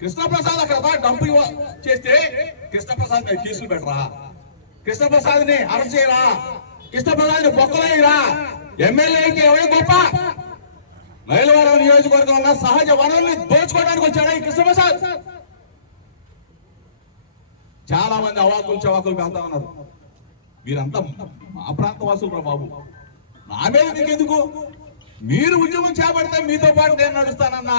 కృష్ణప్రసాద్ అక్కడ బాగా డంప్ చేస్తే కృష్ణప్రసాద్ మీద కేసులు పెట్టరా? కృష్ణప్రసాద్ని అరెస్ట్ చేయరా? కృష్ణప్రసాద్ని బొక్కలేయరా ఎమ్మెల్యేకి ఎవరే గొప్ప? మైలవరం నియోజకవర్గంలో సహజ వనరుల్ని దోచుకోవడానికి వచ్చాడా ఈ కృష్ణప్రసాద్? చాలా మంది అవాకులు చవాకులు వెళ్తా ఉన్నారు. మీరంతా మా ప్రాంత వాసులు రా బాబు. నా మీద నీకెందుకు? మీరు ఉద్యమం చేపడితే మీతో పాటు నేను నడుస్తానన్నా.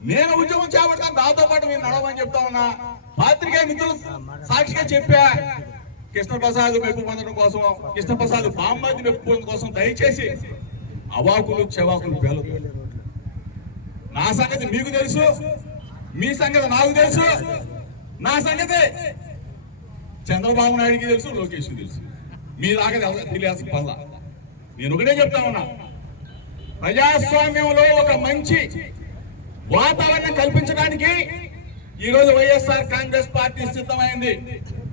నేను ఉద్యమం చేపడతాను నాతో పాటు మీరు నడవమని చెప్తా ఉన్నా. పాత్రికే మిత్రులు సాక్షిగా చెప్పా. కృష్ణప్రసాద్ మెప్పు పొందడం కోసం కృష్ణప్రసాద్ బామ్మది మెప్పు పొందడం కోసం దయచేసి అవాకులు చెవాకులు పేలు నా సంగతి మీకు తెలుసు మీ సంగతి నాకు తెలుసు నా సంగతి చంద్రబాబు నాయుడికి తెలుసు లోకేష్ తెలుసు. మీ దాకా తెలియాల్సిన పనుల నేను ఒకటే చెప్తా ఉన్నా. ప్రజాస్వామ్యంలో ఒక మంచి వాతావరణం కల్పించడానికి ఈ రోజు వైఎస్ఆర్ కాంగ్రెస్ పార్టీ సిద్ధమైంది.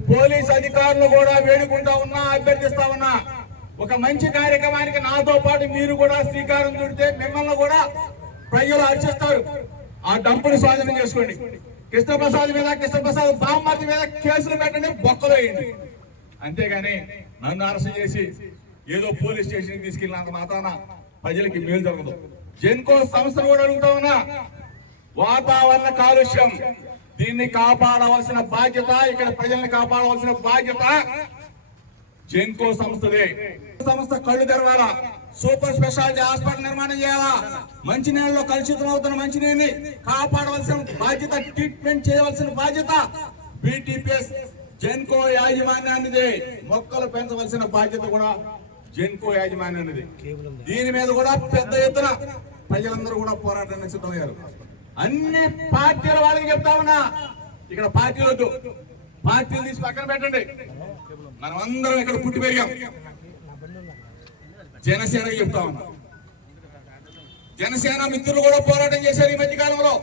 పోలీస్ అధికారులు కూడా వేడుకుంటా ఉన్నా అభ్యర్థిస్తా ఉన్నా ఒక మంచి కార్యక్రమానికి నాతో పాటు మీరు కూడా శ్రీకారం చుడితే మిమ్మల్ని కూడా ప్రజలు అర్చిస్తారు ఆ డంపును స్వాధీనం చేసుకోండి. కృష్ణప్రసాద్ మీద కృష్ణప్రసాద్ బామ్మతి మీద కేసులు పెట్టండి బొక్కలు వేయండి. అంతేగాని నన్ను అరెస్ట్ చేసి ఏదో పోలీస్ స్టేషన్ తీసుకెళ్ళినంత మాత్రాన ప్రజలకి మేలు జరగదు. జెన్కో సంస్థను కూడా అడుగుతా ఉన్నా వాతావరణ కాలుష్యం. దీన్ని కాపాడవలసిన బాధ్యత ఇక్కడ ప్రజల్ని కాపాడవలసిన బాధ్యత జెన్కో సంస్థదే. సంస్థ కళ్ళు తెరవాలా? సూపర్ స్పెషాలిటీ హాస్పిటల్ నిర్మాణం చేయాలా? మంచినీళ్ళలో కలుషితం అవుతున్న మంచినీళ్ళని కాపాడవలసిన బాధ్యత ట్రీట్మెంట్ చేయవలసిన బాధ్యత బీటీపీఎస్ జెన్కో యాజమాన్యానిదే. మొక్కలు పెంచవలసిన బాధ్యత కూడా జెన్కో యాజమాన్యానిది. దీని మీద కూడా పెద్ద ఎత్తున ప్రజలందరూ కూడా పోరాటానికి సిద్ధమయ్యారు. అన్ని పార్టీల వాళ్ళకి చెప్తా ఉన్నా. ఇక్కడ పార్టీలు వద్దు. పార్టీలు తీసి పక్కన పెట్టండి. మనం అందరం ఇక్కడ పుట్టి పెరిగాం. జనసేనకి చెప్తా ఉన్నా. జనసేన మిత్రులు కూడా పోరాటం చేశారు ఈ మధ్య కాలంలో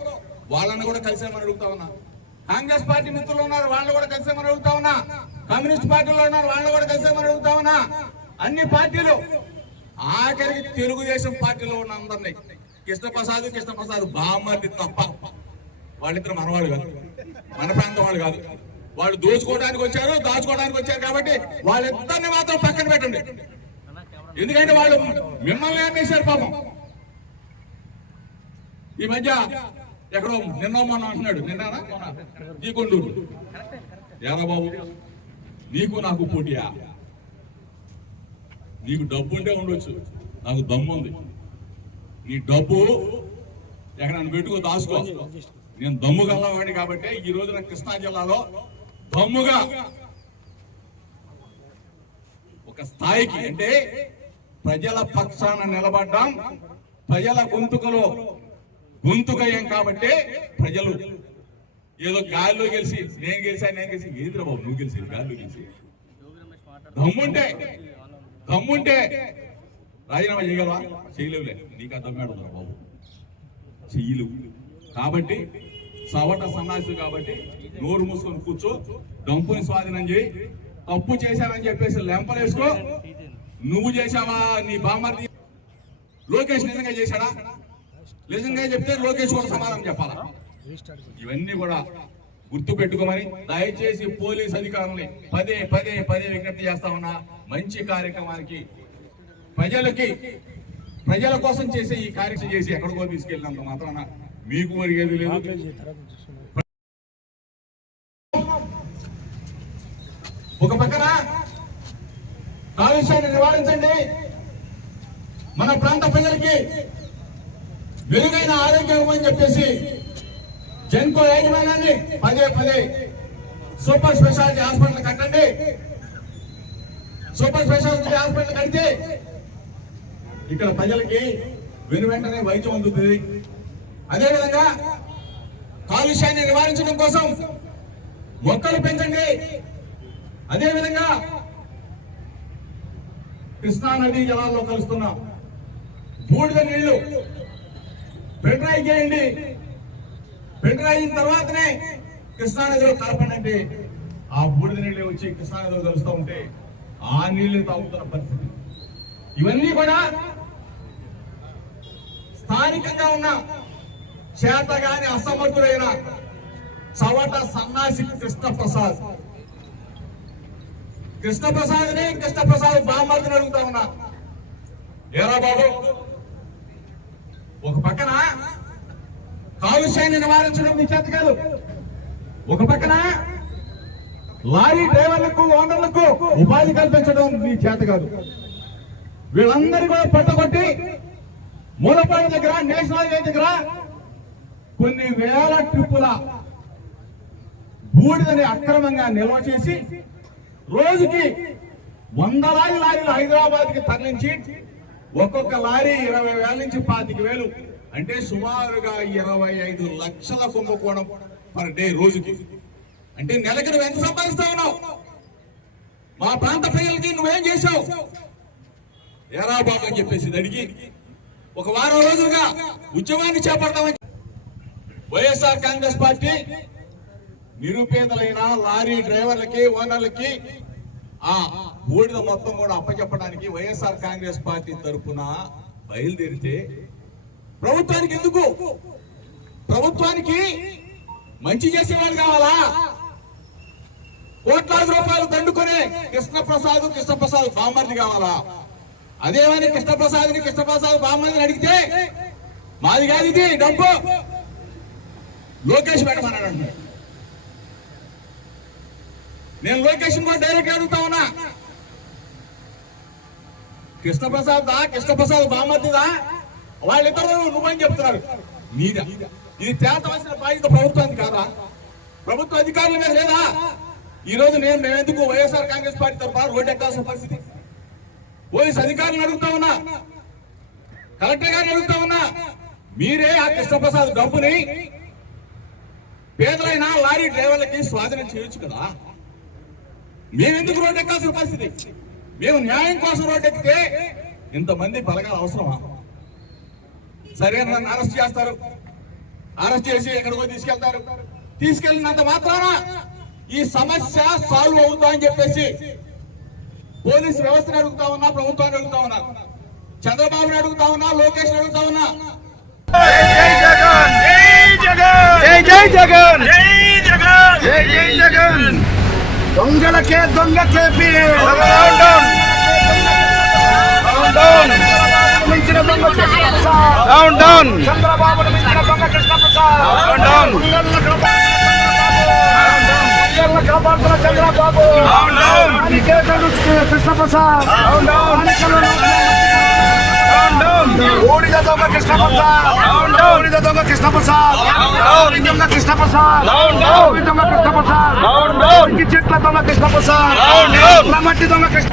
వాళ్ళని కూడా కలిసామని అడుగుతా ఉన్నా. కాంగ్రెస్ పార్టీ మిత్రులు ఉన్నారు వాళ్ళు కూడా కలిసామని అడుగుతా ఉన్నా. కమ్యూనిస్ట్ పార్టీలో ఉన్నారు వాళ్ళు కూడా కలిసామని అడుగుతా ఉన్నా. అన్ని పార్టీలు. ఆఖరికి తెలుగుదేశం పార్టీలో ఉన్న అందరినీ. కృష్ణప్రసాద్ కృష్ణప్రసాద్ బామ్మర్ది తప్ప వాళ్ళిద్దరు మనవాళ్ళు కాదు. మన ప్రాంతం వాళ్ళు కాదు. వాళ్ళు దోచుకోవడానికి వచ్చారు దాచుకోవడానికి వచ్చారు కాబట్టి వాళ్ళిద్దరిని మాత్రం పక్కన పెట్టండి. ఎందుకంటే వాళ్ళు మిమ్మల్ని అమ్మేశారు పాపం. ఈ మధ్య ఎక్కడో నిన్న మొన్న అంటున్నాడు. నిన్న ఈ కొండూరు ఏరా బాబు? నీకు నాకు పోటీయా? నీకు డబ్బు ఉంటే ఉండొచ్చు. నాకు దమ్ము ఉంది నీ డబ్బు ఎక్కడ పెట్టుకో దాచుకో. నేను దమ్ము గల్లవాడిని కాబట్టి ఈ రోజున కృష్ణా జిల్లాలో దమ్ముగా ఒక స్థాయికి అంటే ప్రజల పక్షాన నిలబడ్డాం. ప్రజల గొంతుకలో గొంతుకయ్యాం కాబట్టి ప్రజలు ఏదో గాల్లో గెలిచి నేను గెలిచా నేను గెలిచి. ఏదిరా బాబు నువ్వు గెలిచి గాల్లో గెలిచి దమ్ముంటే దమ్ముంటే రాజీనామా చేయగలవా? చేయలేవులే. నీకు దమ్మాడు బాబు. చెయ్యలేవు కాబట్టి సవట సన్నాసి కాబట్టి నోరు మూసుకొని కూర్చో డంపుని స్వాధీనం చేయి. తప్పు చేశానని చెప్పేసి లెంపలేసుకో నువ్వు చేశావా? నీ బామర్ది లోకేష్ నిజంగా చేశాడా? నిజంగా చెప్తే లోకేష్ కూడా సమాధానం చెప్పాలా? ఇవన్నీ కూడా గుర్తు పెట్టుకోమని దయచేసి పోలీస్ అధికారుల్ని పదే పదే పదే విజ్ఞప్తి చేస్తా ఉన్నా. మంచి కార్యక్రమానికి ప్రజలకి ప్రజల కోసం చేసే ఈ కార్యక్రమం చేసి ఎక్కడికో తీసుకెళ్ళినంత మాత్రాన మీకు మరిగేది లేదు. ఒక పక్కన కాలుష్యాన్ని నివారించండి. మన ప్రాంత ప్రజలకి మెరుగైన ఆరోగ్యం ఇవ్వమని చెప్పేసి జెన్కో యాజమాన్యాన్ని పదే పదే సూపర్ స్పెషాలిటీ హాస్పిటల్ కట్టండి. సూపర్ స్పెషాలిటీ హాస్పిటల్ కడితే ఇక్కడ ప్రజలకి వెను వెంటనే వైద్యం అందుతుంది. అదేవిధంగా కాలుష్యాన్ని నివారించడం కోసం మొక్కలు పెంచండి. అదేవిధంగా కృష్ణా నదీ జలాల్లో కలుస్తున్నాం బూడిద నీళ్ళు ఫిల్టర్ చేయండి. ఫిల్టర్ అయిన తర్వాతనే కృష్ణానదిలో కలపండి. ఆ బూడిద నీళ్ళు వచ్చి కృష్ణా నదిలో కలుస్తూ ఉంటే ఆ నీళ్ళు తాగుతున్న పరిస్థితి. ఇవన్నీ కూడా స్థానికంగా ఉన్న చేతగాని అసమర్థుడైన చవట సన్నాసి కృష్ణ ప్రసాద్ కృష్ణ కృష్ణప్రసాద్ కృష్ణ అడుగుతా ఉన్నా. ఏరా బాబు ఒక పక్కన కాలుష్యాన్ని నివారించడం మీ చేత కాదు. ఒక పక్కన లారీ డ్రైవర్లకు ఓనర్లకు ఉపాధి కల్పించడం మీ చేత కాదు. వీళ్ళందరూ కూడా పట్టగొట్టి మూలపాడు దగ్గర నేషనల్ హైవే దగ్గర కొన్ని వేల ట్రిప్పుల బూడిదని అక్రమంగా నిల్వ చేసి రోజుకి వందలాది లారీలు హైదరాబాద్కి తరలించి ఒక్కొక్క లారీ ఇరవై వేల నుంచి పాతిక వేలు అంటే సుమారుగా ఇరవై ఐదు లక్షల కుంభకోణం పర్ డే రోజుకి. అంటే నెలకి నువ్వు ఎంత సంపాదిస్తా ఉన్నావు? మా ప్రాంత ప్రజలకి నువ్వేం చేసావు? ఎరా బాబు అని చెప్పేసి అడిగి ఒక వారం రోజులుగా ఉద్యమాన్ని చేపడతామని వైఎస్ఆర్ కాంగ్రెస్ పార్టీ నిరుపేదలైన లారీ డ్రైవర్లకి ఓనర్లకి ఆ బూడిద మొత్తం కూడా అప్పచెప్పడానికి వైఎస్ఆర్ కాంగ్రెస్ పార్టీ తరఫున బయలుదేరితే ప్రభుత్వానికి ఎందుకు? ప్రభుత్వానికి మంచి చేసేవాడు కావాలా? కోట్లాది రూపాయలు దండుకునే కృష్ణప్రసాద్ కృష్ణప్రసాద్ బామ్మర్ది కావాలా? అదేమని కృష్ణప్రసాద్ని కృష్ణప్రసాద్ బామ్మని అడిగితే మాది కాదు ఇది డబ్బు. లోకేష్ పెట్టమన్నాడు అంటున్నాడు నేను లోకేష్ కూడా డైరెక్ట్ అడుగుతా ఉన్నా. కృష్ణప్రసాద్ దా కృష్ణప్రసాద్ బామ్మర్దిదా? వాళ్ళిద్దరు నువ్వని చెప్తున్నారు. నీదా? ఇది తేల్చవలసిన బాధ్యత ప్రభుత్వానికి కాదా? ప్రభుత్వ అధికారుల మీద లేదా? ఈ రోజు నేను మేమెందుకు వైఎస్ఆర్ కాంగ్రెస్ పార్టీ తరఫున రోడ్డు ఎక్కాల్సిన పరిస్థితి? పోలీస్ అధికారులను అడుగుతా ఉన్నా కలెక్టర్ గారిని అడుగుతా ఉన్నా మీరే ఆ కృష్ణప్రసాద్ డబ్బుని పేదలైన లారీ డ్రైవర్లకి స్వాధీనం చేయొచ్చు కదా? మేమెందుకు రోడ్డు ఎక్కాల్సిన పరిస్థితి? మేము న్యాయం కోసం రోడ్డు ఎక్కితే ఇంతమంది బలగాలు అవసరమా? సరే నన్ను అరెస్ట్ చేస్తారు. అరెస్ట్ చేసి ఎక్కడికో తీసుకెళ్తారు. తీసుకెళ్ళినంత మాత్రాన ఈ సమస్య సాల్వ్ అవుతా అని చెప్పేసి పోలీస్ వ్యవస్థను అడుగుతా ఉన్నా ప్రభుత్వాన్ని అడుగుతా ఉన్నా చంద్రబాబుని అడుగుతా ఉన్నా లోకేష్ అడుగుతా ఉన్నా. జై జై జగన్! జై జగన్ జై జై జగన్! దొంగలకే దొంగ కేపీ డౌన్ డౌన్ డౌన్ మించిన దొంగ కృష్ణప్రసాద్! డౌన్ డౌన్ చంద్రబాబును డౌన్ మహిళలను కాపాడుతున్న చంద్రబాబు. కృష్ణప్రసాద్. ఓడిద దొంగ కృష్ణప్రసాద్. ఓడిద దొంగ కృష్ణప్రసాద్. దొంగ కృష్ణప్రసాద్. దొంగ కృష్ణప్రసాద్. చెట్ల దొంగ కృష్ణప్రసాద్. మట్టి దొంగ కృష్ణ